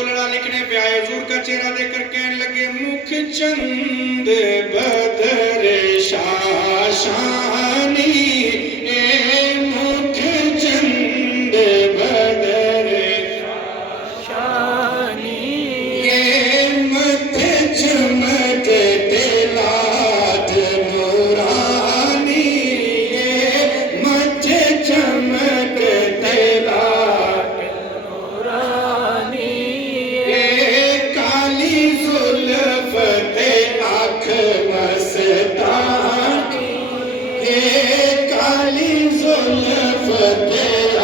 گولڑا لکھنے پہ آئے حضور کا چہرہ دیکھ کر کہنے لگے مکھ چند بدر شاشانی اے مکھ چند بدر شاشانی یہ مت چمکتے لات نورانی یہ مت چمکتے لات نورانی یہ کالی زلفت آنکھ مستانی یہ کالی زلفت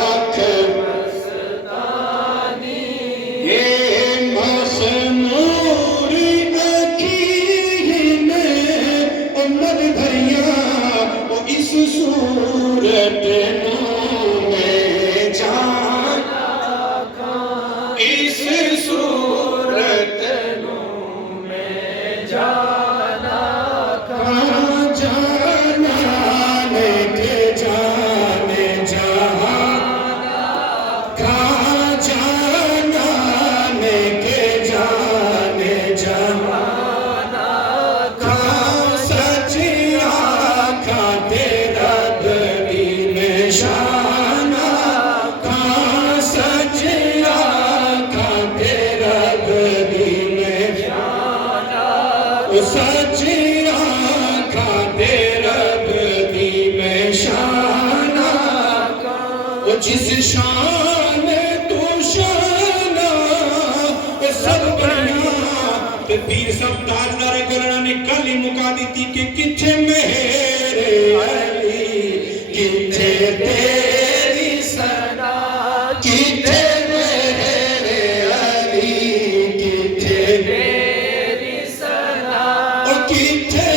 آنکھ مستانی یہ مخمور اکین امت بھریاں وہ اس صورت نو میں جانا اس صورت نو میں جانا کہاں جانا لے جانے جہاں کہاں جانا لے جانے جہاں کہاں سچی آنکھاں تیرا بڑی نشانہ کہاں سچی آنکھاں تیرا بڑی نشانہ سچی آنکھاں تیرا بڑی نشانہ جس شان تو شانہ سب بڑھیا پیر سب تاجدار گولڑا نے کل ہی مکا دی تھی کہ کتھے میرے علی کتھے تیری ثنا کتھے میرے علی کتھے تیری ثنا کتھے